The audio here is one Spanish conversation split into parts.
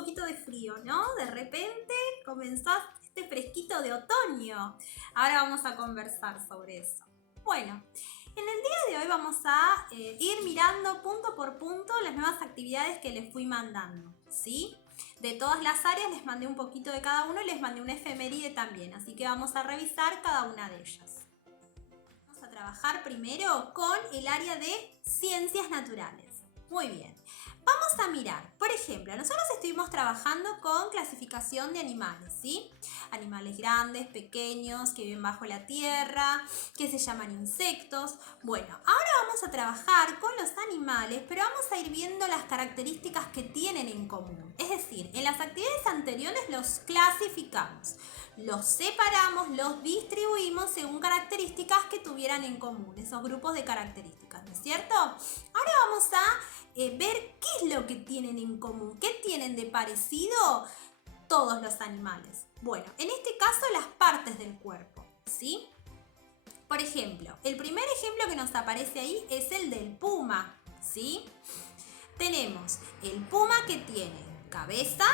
poquito de frío, ¿no? De repente comenzó este fresquito de otoño. Ahora vamos a conversar sobre eso. Bueno, en el día de hoy vamos a ir mirando punto por punto las nuevas actividades que les fui mandando, ¿sí? De todas las áreas les mandé un poquito de cada uno y les mandé una efeméride también, así que vamos a revisar cada una de ellas. Vamos a trabajar primero con el área de ciencias naturales. Muy bien. Vamos a mirar, por ejemplo, nosotros estuvimos trabajando con clasificación de animales, ¿sí? Animales grandes, pequeños, que viven bajo la tierra, que se llaman insectos. Bueno, ahora vamos a trabajar con los animales, pero vamos a ir viendo las características que tienen en común. Es decir, en las actividades anteriores los clasificamos, los separamos, los distribuimos según características que tuvieran en común, esos grupos de características, ¿no es cierto? Ahora vamos a ver qué es lo que tienen en común, qué tienen de parecido todos los animales. Bueno, en este caso las partes del cuerpo, ¿sí? Por ejemplo, el primer ejemplo que nos aparece ahí es el del puma, ¿sí? Tenemos el puma que tiene cabeza,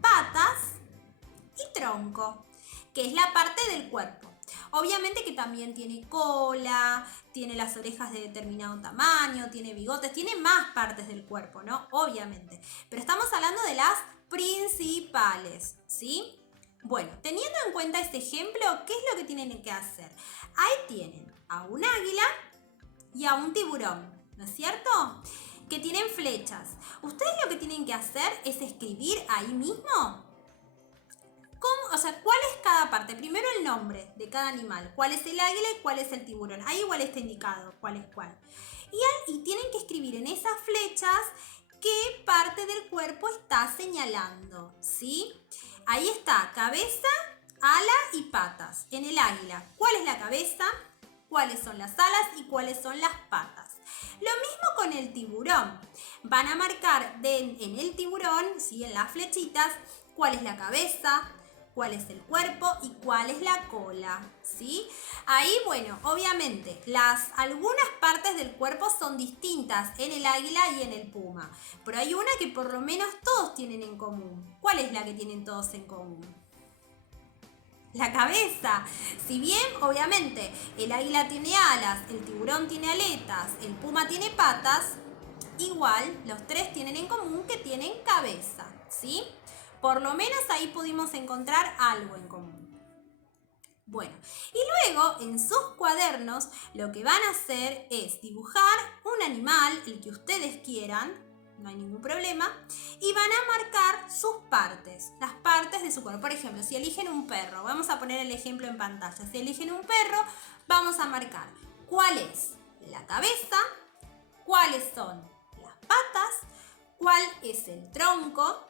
patas y tronco, que es la parte del cuerpo. Obviamente que también tiene cola, tiene las orejas de determinado tamaño, tiene bigotes, tiene más partes del cuerpo, ¿no? Obviamente. Pero estamos hablando de las principales, ¿sí? Bueno, teniendo en cuenta este ejemplo, ¿qué es lo que tienen que hacer? Ahí tienen a un águila y a un tiburón, ¿no es cierto? Que tienen flechas. Ustedes lo que tienen que hacer es escribir ahí mismo ¿cuál es cada parte? Primero el nombre de cada animal. ¿Cuál es el águila y cuál es el tiburón? Ahí igual está indicado cuál es cuál. Y tienen que escribir en esas flechas qué parte del cuerpo está señalando, ¿sí? Ahí está, cabeza, ala y patas. En el águila, ¿cuál es la cabeza? ¿Cuáles son las alas y cuáles son las patas? Lo mismo con el tiburón. Van a marcar en el tiburón, ¿sí? En las flechitas, cuál es la cabeza, cuál es el cuerpo y cuál es la cola, ¿sí? Ahí, bueno, obviamente, algunas partes del cuerpo son distintas en el águila y en el puma, pero hay una que por lo menos todos tienen en común. ¿Cuál es la que tienen todos en común? La cabeza. Si bien, obviamente, el águila tiene alas, el tiburón tiene aletas, el puma tiene patas, igual los tres tienen en común que tienen cabeza, ¿sí? Por lo menos ahí pudimos encontrar algo en común. Bueno, y luego en sus cuadernos lo que van a hacer es dibujar un animal, el que ustedes quieran, no hay ningún problema, y van a marcar sus partes, las partes de su cuerpo. Por ejemplo, si eligen un perro, vamos a poner el ejemplo en pantalla. Si eligen un perro, vamos a marcar cuál es la cabeza, cuáles son las patas, cuál es el tronco.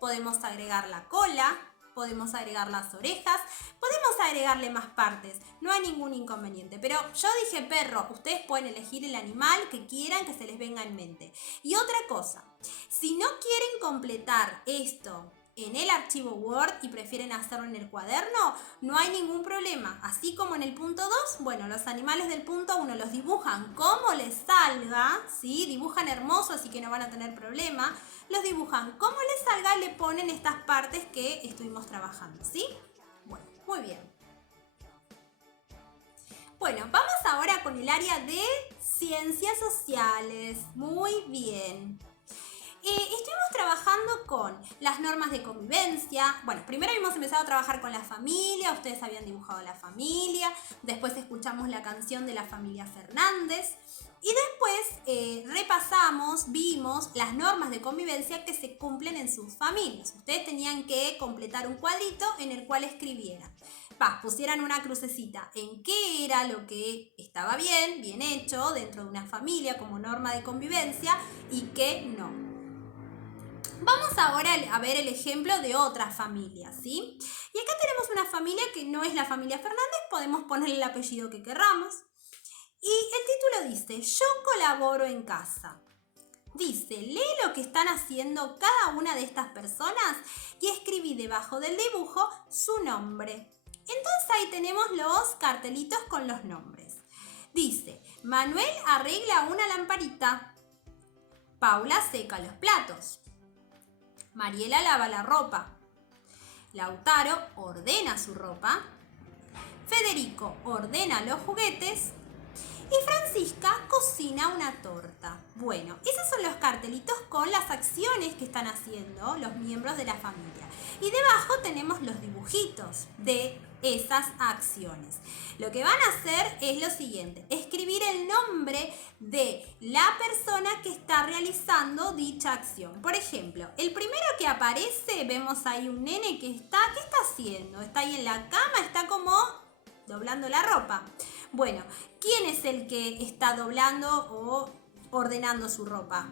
Podemos agregar la cola, podemos agregar las orejas, podemos agregarle más partes, no hay ningún inconveniente. Pero yo dije perro, ustedes pueden elegir el animal que quieran que se les venga en mente. Y otra cosa, si no quieren completar esto en el archivo Word y prefieren hacerlo en el cuaderno, no hay ningún problema. Así como en el punto 2, bueno, los animales del punto 1 los dibujan como les salga, ¿sí? Dibujan hermoso, así que no van a tener problema. Los dibujan como les salga, le ponen estas partes que estuvimos trabajando, ¿sí? Bueno, muy bien. Bueno, vamos ahora con el área de ciencias sociales. Muy bien. Estuvimos trabajando con las normas de convivencia. Bueno, primero habíamos empezado a trabajar con la familia, ustedes habían dibujado la familia, después escuchamos la canción de la familia Fernández y después repasamos, vimos las normas de convivencia que se cumplen en sus familias. Ustedes tenían que completar un cuadrito en el cual escribieran, pusieran una crucecita en qué era lo que estaba bien hecho dentro de una familia como norma de convivencia y qué no. Vamos ahora a ver el ejemplo de otras familias, ¿sí? Y acá tenemos una familia que no es la familia Fernández, podemos ponerle el apellido que querramos. Y el título dice, yo colaboro en casa. Dice, lee lo que están haciendo cada una de estas personas y escribí debajo del dibujo su nombre. Entonces ahí tenemos los cartelitos con los nombres. Dice, Manuel arregla una lamparita. Paula seca los platos. Mariela lava la ropa. Lautaro ordena su ropa. Federico ordena los juguetes. Y Francisca cocina una torta. Bueno, esos son los cartelitos con las acciones que están haciendo los miembros de la familia. Y debajo tenemos los dibujitos de esas acciones. Lo que van a hacer es lo siguiente: escribir el nombre de la persona que está realizando dicha acción. Por ejemplo, el primero que aparece, vemos ahí un nene que está, ¿qué está haciendo? Está ahí en la cama, está como doblando la ropa. Bueno, ¿quién es el que está doblando o ordenando su ropa?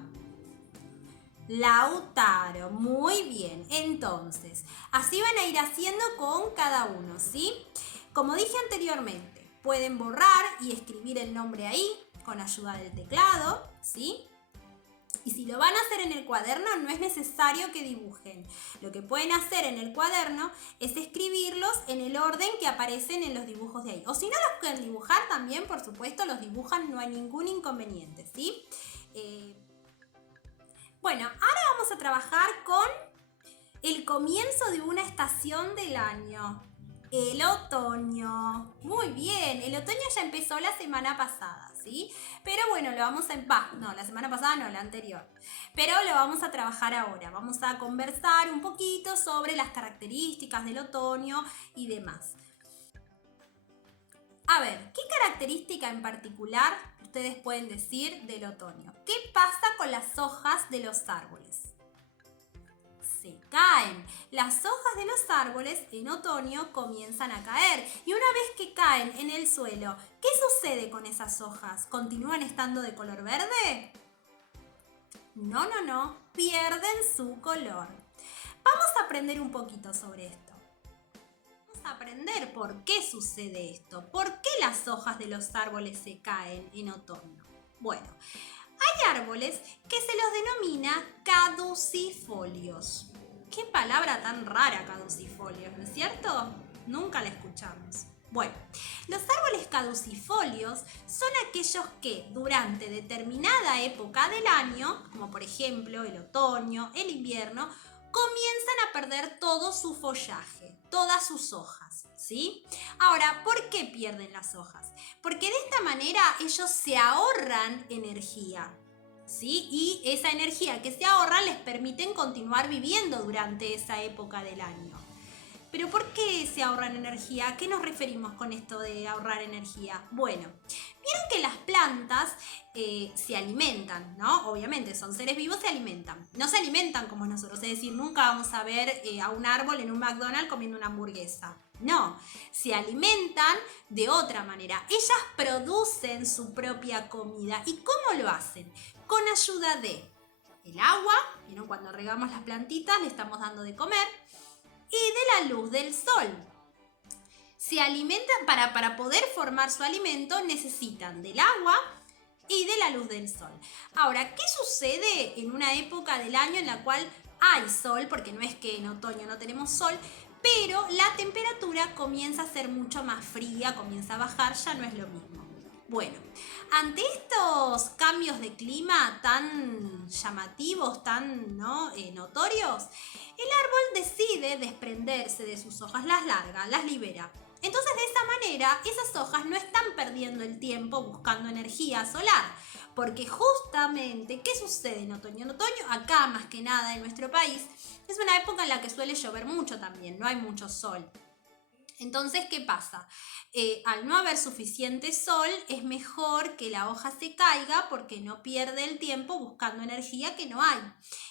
Lautaro, muy bien. Entonces, así van a ir haciendo con cada uno, ¿sí? Como dije anteriormente, pueden borrar y escribir el nombre ahí con ayuda del teclado, ¿sí? Y si lo van a hacer en el cuaderno, no es necesario que dibujen. Lo que pueden hacer en el cuaderno es escribirlos en el orden que aparecen en los dibujos de ahí. O si no los pueden dibujar también, por supuesto, los dibujan, no hay ningún inconveniente, ¿sí? Bueno, ahora vamos a trabajar con el comienzo de una estación del año. El otoño. Muy bien, el otoño ya empezó la semana pasada, ¿sí? Pero bueno, lo vamos a... no, la semana pasada no, la anterior. Pero lo vamos a trabajar ahora. Vamos a conversar un poquito sobre las características del otoño y demás. A ver, ¿qué característica en particular ustedes pueden decir del otoño? ¿Qué pasa con las hojas de los árboles? Se caen. Las hojas de los árboles en otoño comienzan a caer. Y una vez que caen en el suelo, ¿qué sucede con esas hojas? ¿Continúan estando de color verde? No, no, no. Pierden su color. Vamos a aprender un poquito sobre esto. Vamos a aprender por qué sucede esto. ¿Por qué las hojas de los árboles se caen en otoño? Bueno, hay árboles que se los denomina caducifolios. Qué palabra tan rara, caducifolios, ¿no es cierto? Nunca la escuchamos. Bueno, los árboles caducifolios son aquellos que durante determinada época del año, como por ejemplo el otoño, el invierno, comienzan a perder todo su follaje, todas sus hojas, ¿sí? Ahora, ¿por qué pierden las hojas? Porque de esta manera ellos se ahorran energía, ¿sí? Y esa energía que se ahorra les permiten continuar viviendo durante esa época del año. ¿Pero por qué se ahorran energía? ¿A qué nos referimos con esto de ahorrar energía? Bueno, vieron que las plantas se alimentan, ¿no? Obviamente son seres vivos, se alimentan. No se alimentan como nosotros, es decir, nunca vamos a ver a un árbol en un McDonald's comiendo una hamburguesa. No, se alimentan de otra manera. Ellas producen su propia comida. ¿Y cómo lo hacen? Con ayuda de el agua, ¿no? Cuando regamos las plantitas le estamos dando de comer, y de la luz del sol. Se alimentan, para poder formar su alimento necesitan del agua y de la luz del sol. Ahora, ¿qué sucede en una época del año en la cual hay sol? Porque no es que en otoño no tenemos sol, pero la temperatura comienza a ser mucho más fría, comienza a bajar, ya no es lo mismo. Bueno, ante estos cambios de clima tan llamativos, tan notorios, el árbol decide desprenderse de sus hojas, las larga, las libera. Entonces, de esa manera, esas hojas no están perdiendo el tiempo buscando energía solar. Porque justamente, ¿qué sucede en otoño? En otoño, acá más que nada en nuestro país, es una época en la que suele llover mucho también, no hay mucho sol. Entonces, ¿qué pasa? Al no haber suficiente sol, es mejor que la hoja se caiga porque no pierde el tiempo buscando energía que no hay.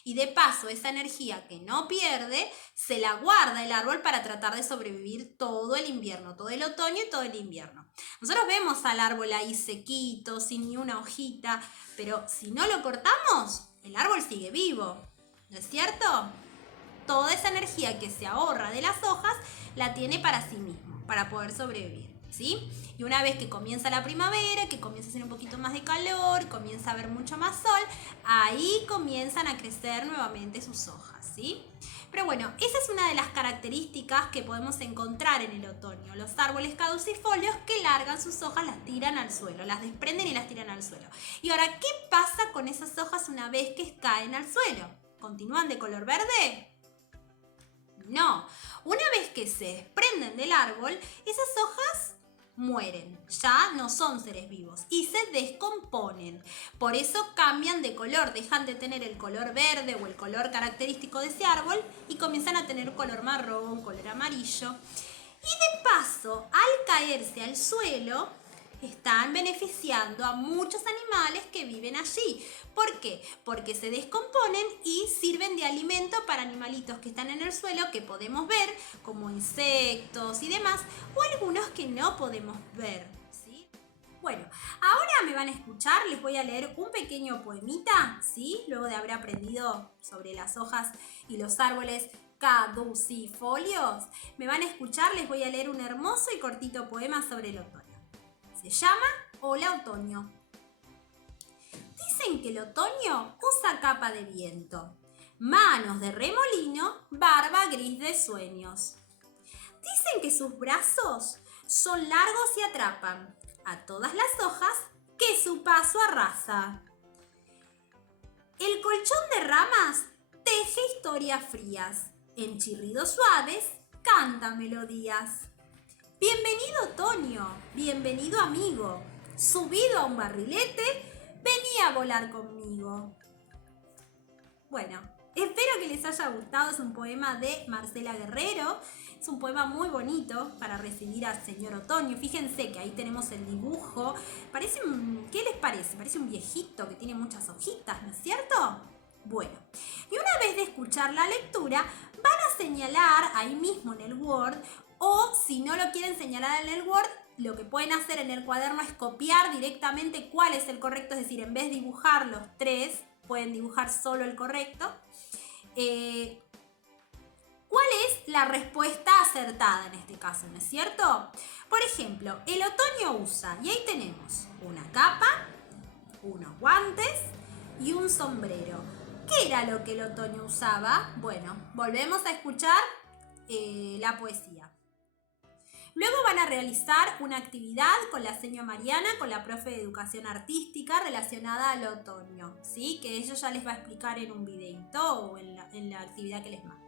Y de paso, esa energía que no pierde, se la guarda el árbol para tratar de sobrevivir todo el invierno, todo el otoño y todo el invierno. Nosotros vemos al árbol ahí sequito, sin ni una hojita, pero si no lo cortamos, el árbol sigue vivo, ¿no es cierto? Toda esa energía que se ahorra de las hojas la tiene para sí mismo, para poder sobrevivir, ¿sí? Y una vez que comienza la primavera, que comienza a hacer un poquito más de calor, comienza a haber mucho más sol, ahí comienzan a crecer nuevamente sus hojas, ¿sí? Pero bueno, esa es una de las características que podemos encontrar en el otoño. Los árboles caducifolios que largan sus hojas, las tiran al suelo, las desprenden y las tiran al suelo. Y ahora, ¿qué pasa con esas hojas una vez que caen al suelo? ¿Continúan de color verde? No. Una vez que se desprenden del árbol, esas hojas mueren, ya no son seres vivos y se descomponen. Por eso cambian de color, dejan de tener el color verde o el color característico de ese árbol y comienzan a tener color marrón, color amarillo. Y de paso, al caerse al suelo, están beneficiando a muchos animales que viven allí. ¿Por qué? Porque se descomponen y sirven de alimento para animalitos que están en el suelo que podemos ver, como insectos y demás, o algunos que no podemos ver, ¿sí? Bueno, ahora me van a escuchar, les voy a leer un pequeño poemita, ¿sí? Luego de haber aprendido sobre las hojas y los árboles caducifolios, me van a escuchar, les voy a leer un hermoso y cortito poema sobre el otoño. Se llama Hola Otoño. Dicen que el otoño usa capa de viento, manos de remolino, barba gris de sueños. Dicen que sus brazos son largos y atrapan a todas las hojas que su paso arrasa. El colchón de ramas teje historias frías, en chirridos suaves canta melodías. Bienvenido otoño, bienvenido amigo, subido a un barrilete, venía a volar conmigo. Bueno, espero que les haya gustado, es un poema de Marcela Guerrero, es un poema muy bonito para recibir al señor otoño. Fíjense que ahí tenemos el dibujo, ¿qué les parece? Parece un viejito que tiene muchas hojitas, ¿no es cierto? Bueno, y una vez de escuchar la lectura, van a señalar ahí mismo en el Word. O si no lo quieren señalar en el Word, lo que pueden hacer en el cuaderno es copiar directamente cuál es el correcto. Es decir, en vez de dibujar los tres, pueden dibujar solo el correcto. ¿Cuál es la respuesta acertada en este caso? ¿No es cierto? Por ejemplo, el otoño usa, y ahí tenemos una capa, unos guantes y un sombrero. ¿Qué era lo que el otoño usaba? Bueno, volvemos a escuchar la poesía. Luego van a realizar una actividad con la señora Mariana, con la profe de educación artística relacionada al otoño, ¿sí? Que ella ya les va a explicar en un videito o en la actividad que les mando.